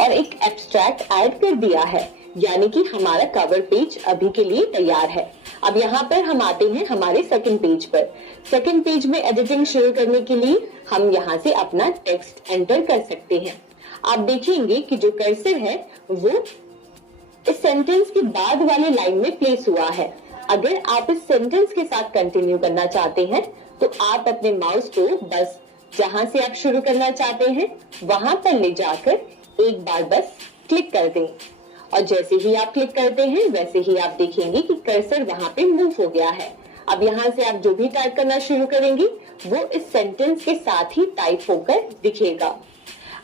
और एक abstract add कर दिया है, यानी कि हमारा कवर पेज अभी के लिए तैयार है। अब यहाँ पर हम आते हैं हमारे सेकंड पेज पर। सेकंड पेज में एडिटिंग शुरू करने के लिए हम यहाँ से अपना टेक्स्ट एंटर कर सकते हैं। आप देखेंगे कि जो कर्सर है वो इस सेंटेंस के बाद वाले लाइन में प्लेस हुआ है। अगर आप इस सेंटेंस के साथ कंटिन्यू करना चाहते हैं तो आप अपने माउस को बस जहां से आप शुरू करना चाहते हैं वहां पर ले जाकर एक बार बस क्लिक कर दें, और जैसे ही आप क्लिक करते हैं वैसे ही आप देखेंगे कि कर्सर वहां पे मूव हो गया है। अब यहाँ से आप जो भी टाइप करना शुरू करेंगे वो इस सेंटेंस के साथ ही टाइप होकर दिखेगा।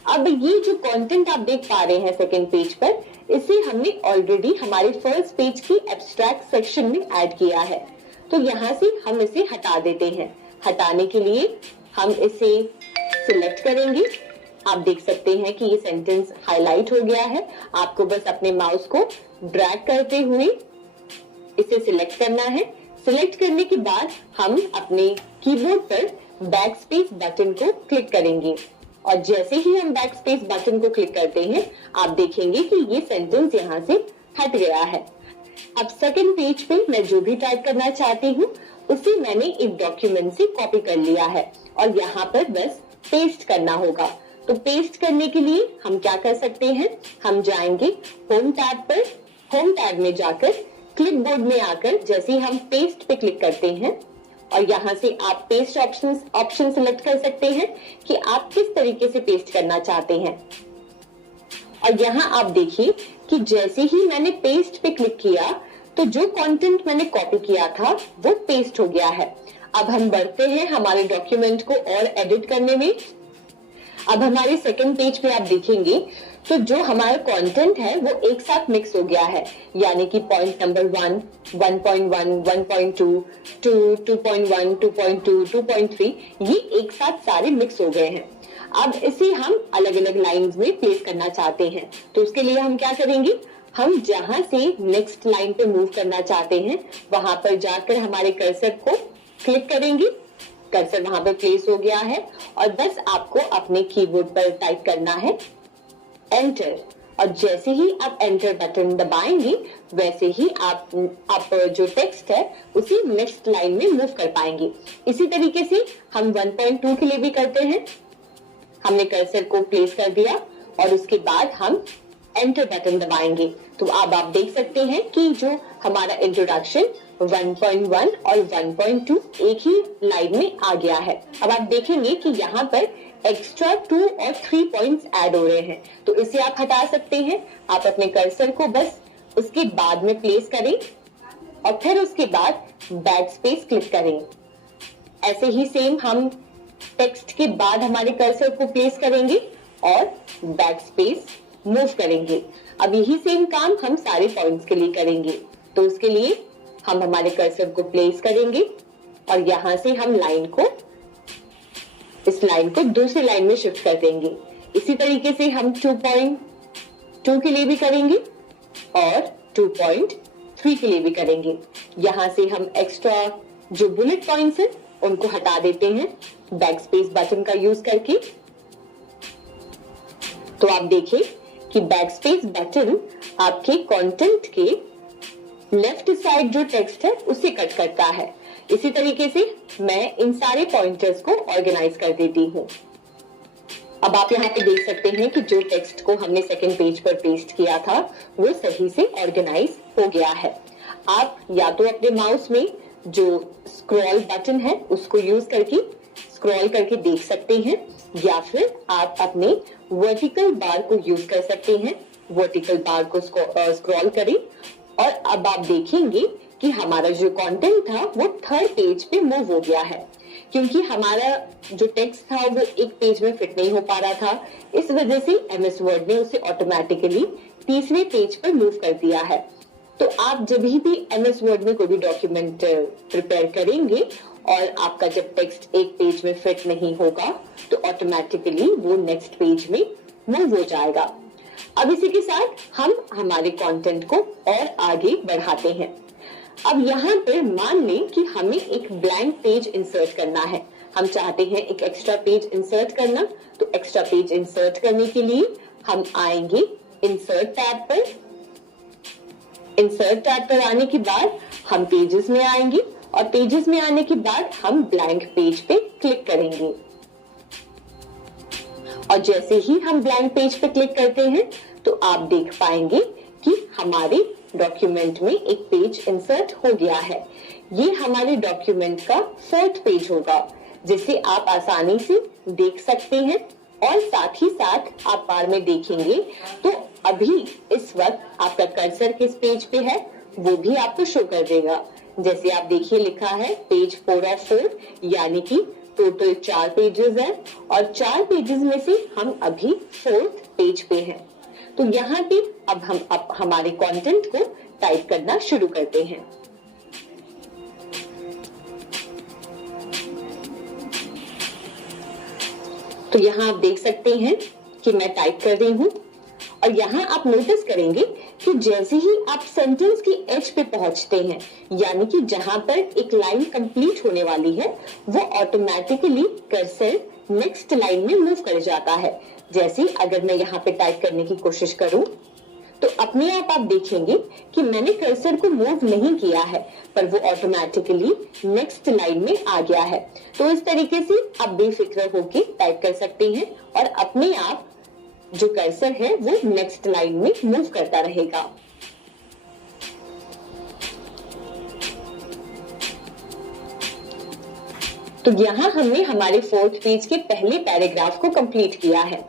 अब ये जो कंटेंट आप देख पा रहे हैं सेकंड पेज पर, इसे हमने ऑलरेडी हमारे फर्स्ट पेज की एब्स्ट्रैक्ट सेक्शन में ऐड किया है, तो यहाँ से हम इसे हटा देते हैं। हटाने के लिए हम इसे सिलेक्ट करेंगे। आप देख सकते हैं कि ये सेंटेंस हाईलाइट हो गया है। आपको बस अपने माउस को ड्रैग करते हुए इसे सिलेक्ट करना है। सिलेक्ट करने के बाद हम अपने कीबोर्ड पर बैक स्पेस बटन को क्लिक करेंगे, और जैसे ही हम बैक स्पेस बटन को क्लिक करते हैं आप देखेंगे कि ये सेंटेंस यहाँ से हट गया है। अब सेकंड पेज पे मैं जो भी टाइप करना चाहती हूँ उसे मैंने एक डॉक्यूमेंट से कॉपी कर लिया है और यहाँ पर बस पेस्ट करना होगा। तो पेस्ट करने के लिए हम क्या कर सकते हैं, हम जाएंगे होम टैब पर। होम टैब में जाकर क्लिपबोर्ड में आकर जैसे ही हम पेस्ट पे क्लिक करते हैं और यहाँ से आप पेस्ट ऑप्शन सिलेक्ट कर सकते हैं कि आप किस तरीके से पेस्ट करना चाहते हैं। और यहाँ आप देखिए कि जैसे ही मैंने पेस्ट पे क्लिक किया तो जो कंटेंट मैंने कॉपी किया था वो पेस्ट हो गया है। अब हम बढ़ते हैं हमारे डॉक्यूमेंट को और एडिट करने में। अब हमारे सेकंड पेज पे आप देखेंगे तो जो हमारा कंटेंट है वो एक साथ मिक्स हो गया है, यानी कि पॉइंट नंबर 1, 1.1, 1.2, 2, 2.1, 2.2, 2.3 ये एक साथ सारे मिक्स हो गए हैं। अब इसे हम अलग अलग लाइंस में प्लेस करना चाहते हैं, तो उसके लिए हम क्या करेंगे, हम जहां से नेक्स्ट लाइन पे मूव करना चाहते हैं वहां पर जाकर हमारे कर्सर को क्लिक करेंगे। कर्सर वहां पर प्लेस हो गया है और बस आपको अपने कीबोर्ड पर टाइप करना है एंटर, और जैसे ही आप एंटर बटन दबाएंगे वैसे ही आप जो टेक्स्ट है उसे नेक्स्ट लाइन में मूव कर पाएंगे। इसी तरीके से हम 1.2 के लिए भी करते हैं। हमने कर्सर को प्लेस कर दिया और उसके बाद हम एंटर बटन दबाएंगे, तो अब आप देख सकते हैं कि जो हमारा इंट्रोडक्शन 1.1 और 1.2 एक ही लाइन में आ गया है। अब आप देखेंगे कि यहाँ पर एक्स्ट्रा 2 और 3 पॉइंट्स ऐड हो रहे हैं, तो इसे आप हटा सकते हैं। आप अपने कर्सर को बस उसके बाद में प्लेस करें और फिर उसके बाद बैक स्पेस क्लिक करें। ऐसे ही सेम हम टेक्स्ट के बाद हमारे कर्सर को प्लेस करेंगे और बैक स्पेस मूव करेंगे। अब यही सेम काम हम सारे पॉइंट्स के लिए करेंगे, तो उसके लिए हम हमारे कर्सर को प्लेस करेंगे और यहाँ से हम इस लाइन को दूसरी लाइन में शिफ्ट कर देंगे। इसी तरीके से हम 2.2 के लिए भी करेंगे और 2.3 के लिए भी करेंगे। यहाँ से हम एक्स्ट्रा जो बुलेट पॉइंट्स हैं उनको हटा देते हैं बैक स्पेस बटन का यूज करके। तो आप देखें कि बैक स्पेस बटन आपके कंटेंट के लेफ्ट साइड जो टेक्स्ट है उसे कट करता है। इसी तरीके से मैं इन सारे पॉइंटर्स को ऑर्गेनाइज कर देती हूँ। अब आप यहाँ पे देख सकते हैं कि जो टेक्स्ट को हमने सेकंड पेज पर पेस्ट किया था वो सही से ऑर्गेनाइज हो गया है। आप या तो अपने माउस में जो स्क्रॉल बटन है उसको यूज करके स्क्रॉल करके देख सकते हैं, या फिर आप अपने वर्टिकल बार को यूज कर सकते हैं। वर्टिकल बार को स्क्रॉल करें और अब आप देखेंगे कि हमारा जो कंटेंट था वो थर्ड पेज पे मूव हो गया है, क्योंकि हमारा जो टेक्स्ट था वो एक पेज में फिट नहीं हो पा रहा था। इस वजह से एमएस वर्ड ने उसे ऑटोमेटिकली तीसरे पेज पर मूव कर दिया है। तो आप जब भी एमएस वर्ड में कोई भी डॉक्यूमेंट प्रिपेयर करेंगे और आपका जब टेक्स्ट एक पेज में फिट नहीं होगा तो ऑटोमेटिकली वो नेक्स्ट पेज में मूव हो जाएगा। अब इसी के साथ हम हमारे कंटेंट को और आगे बढ़ाते हैं। अब यहाँ पर मान लें कि हमें एक ब्लैंक पेज इंसर्ट करना है। हम चाहते हैं एक एक्स्ट्रा पेज इंसर्ट करना, तो एक्स्ट्रा पेज इंसर्ट करने के लिए हम आएंगे इंसर्ट टैब पर। इंसर्ट टैब पर आने के बाद हम पेजेस में आएंगे और पेजेस में आने के बाद हम ब्लैंक पेज पे क्लिक करेंगे। और जैसे ही हम ब्लैंक पेज पे क्लिक करते हैं तो आप देख पाएंगे कि हमारे डॉक्यूमेंट में एक पेज इंसर्ट हो गया है। ये हमारे डॉक्यूमेंट का 4th पेज होगा, जिसे आप आसानी से देख सकते हैं और साथ ही साथ आप बार में देखेंगे तो अभी इस वक्त आपका कर्सर किस पेज पे है वो भी आपको शो कर देगा। जैसे आप देखिए लिखा है पेज 4 ऑफ 4, यानी कि टोटल 4 पेजेस हैं और 4 पेजेस में से हम अभी 4th पेज पे हैं। तो यहाँ पे अब हम हमारे कंटेंट को टाइप करना शुरू करते हैं। तो यहाँ आप देख सकते हैं कि मैं टाइप कर रही हूँ और यहाँ आप नोटिस करेंगे कि जैसे ही आप सेंटेंस की एज पे पहुंचते हैं, यानी कि जहां पर एक लाइन कंप्लीट होने वाली है, वो ऑटोमेटिकली कर्सर नेक्स्ट लाइन में मूव कर जाता है। जैसे अगर मैं यहाँ पे टाइप करने की कोशिश करूं तो अपने आप देखेंगे कि मैंने कर्सर को मूव नहीं किया है, पर वो ऑटोमेटिकली नेक्स्ट लाइन में आ गया है। तो इस तरीके से आप बेफिक्र होके टाइप कर सकते हैं और अपने आप जो कर्सर है वो नेक्स्ट लाइन में मूव करता रहेगा। तो यहाँ हमने हमारे 4th पेज के पहले पैराग्राफ को कंप्लीट किया है।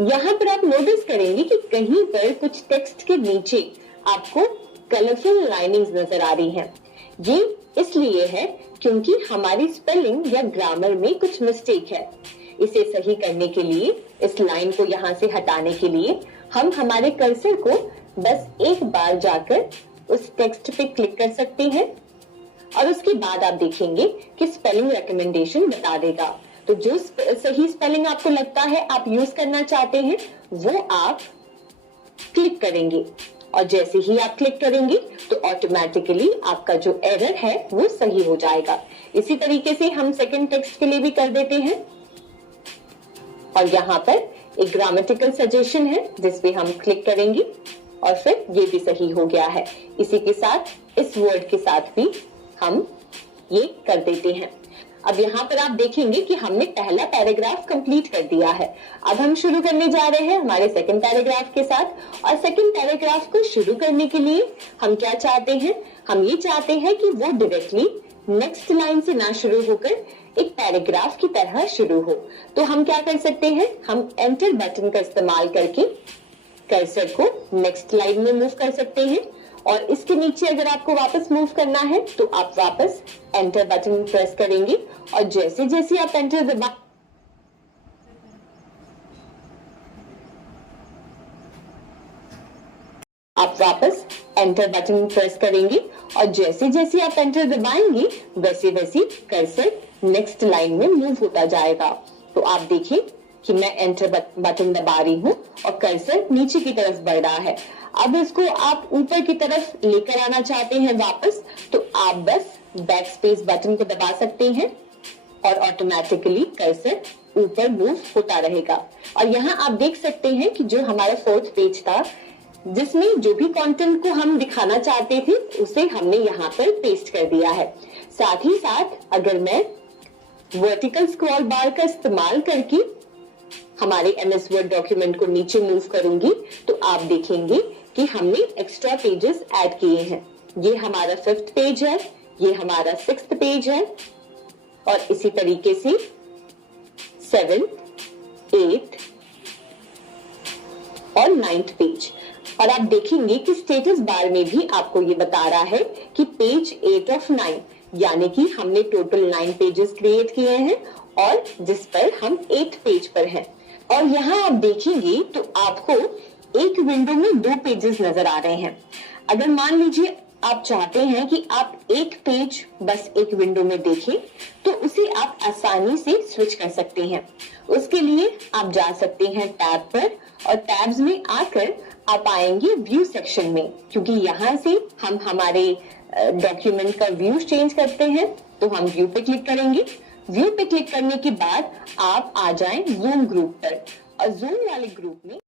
यहाँ पर आप नोटिस करेंगे कि कहीं पर कुछ टेक्स्ट के नीचे आपको कलरफुल लाइनिंग्स नजर आ रही हैं। ये इसलिए है क्योंकि हमारी स्पेलिंग या ग्रामर में कुछ मिस्टेक है। इसे सही करने के लिए, इस लाइन को यहाँ से हटाने के लिए हम हमारे कर्सर को बस एक बार जाकर उस टेक्स्ट पे क्लिक कर सकते हैं और उसके बाद आप देखेंगे कि स्पेलिंग रिकमेंडेशन बता देगा। तो जो सही स्पेलिंग आपको लगता है आप यूज करना चाहते हैं वो आप क्लिक करेंगे और जैसे ही आप क्लिक करेंगे तो ऑटोमेटिकली आपका जो एरर है वो सही हो जाएगा। इसी तरीके से हम सेकंड टेक्स्ट के लिए भी कर देते हैं और यहाँ पर एक ग्रामेटिकल सजेशन है जिस पे हम क्लिक करेंगे और फिर ये भी सही हो गया है। इसी के साथ इस वर्ड के साथ भी हम ये कर देते हैं। अब यहाँ पर आप देखेंगे कि हमने पहला पैराग्राफ कंप्लीट कर दिया है। अब हम शुरू करने जा रहे हैं हमारे सेकंड पैराग्राफ के साथ और सेकंड पैराग्राफ को शुरू करने के लिए हम क्या चाहते हैं, हम ये चाहते हैं कि वो डायरेक्टली नेक्स्ट लाइन से ना शुरू होकर एक पैराग्राफ की तरह शुरू हो। तो हम क्या कर सकते हैं, हम एंटर बटन का इस्तेमाल करके कर्सर को नेक्स्ट लाइन में मूव कर सकते हैं और इसके नीचे अगर आपको वापस मूव करना है तो आप वापस एंटर बटन प्रेस करेंगे और जैसे जैसे आप एंटर दबा आप वापस एंटर बटन प्रेस करेंगे और जैसे जैसे आप एंटर दबाएंगे वैसे वैसे कर्सर नेक्स्ट लाइन में मूव होता जाएगा। तो आप देखिए कि मैं एंटर बटन दबा रही हूँ और कर्सर नीचे की तरफ बढ़ रहा है। अब इसको आप ऊपर की तरफ लेकर आना चाहते हैं वापस, तो आप बस बैक स्पेस बटन को दबा सकते हैं और ऑटोमेटिकली कर्सर ऊपर मूव होता रहेगा। और यहाँ आप देख सकते हैं कि जो हमारा 4th पेज था जिसमें जो भी कंटेंट को हम दिखाना चाहते थे उसे हमने यहाँ पर पेस्ट कर दिया है। साथ ही साथ अगर मैं वर्टिकल स्क्रॉल बार का इस्तेमाल करके हमारे एमएस वर्ड डॉक्यूमेंट को नीचे मूव करूंगी तो आप देखेंगे कि हमने एक्स्ट्रा पेजेस ऐड किए हैं। ये हमारा 5th पेज है, ये हमारा 6th पेज है और इसी तरीके से 7th, 8th और 9th पेज। और आप देखेंगे कि स्टेटस बार में भी आपको ये बता रहा है कि पेज 8 ऑफ 9, यानी कि हमने टोटल 9 पेजेस क्रिएट किए हैं और जिस पर हम 8th पेज पर हैं। और यहाँ आप देखेंगे तो आपको एक विंडो में 2 पेजेस नजर आ रहे हैं। अगर मान लीजिए आप चाहते हैं कि आप एक पेज बस एक विंडो में देखें तो उसे आप आसानी से स्विच कर सकते हैं। उसके लिए आप जा सकते हैं टैब पर और टैब्स में आकर आप आएंगे व्यू सेक्शन में, क्योंकि यहाँ से हम हमारे डॉक्यूमेंट का व्यू चेंज करते हैं। तो हम व्यू पे क्लिक करेंगे। व्यू पे क्लिक करने के बाद आप आ जाएं जूम ग्रुप पर और जूम वाले ग्रुप में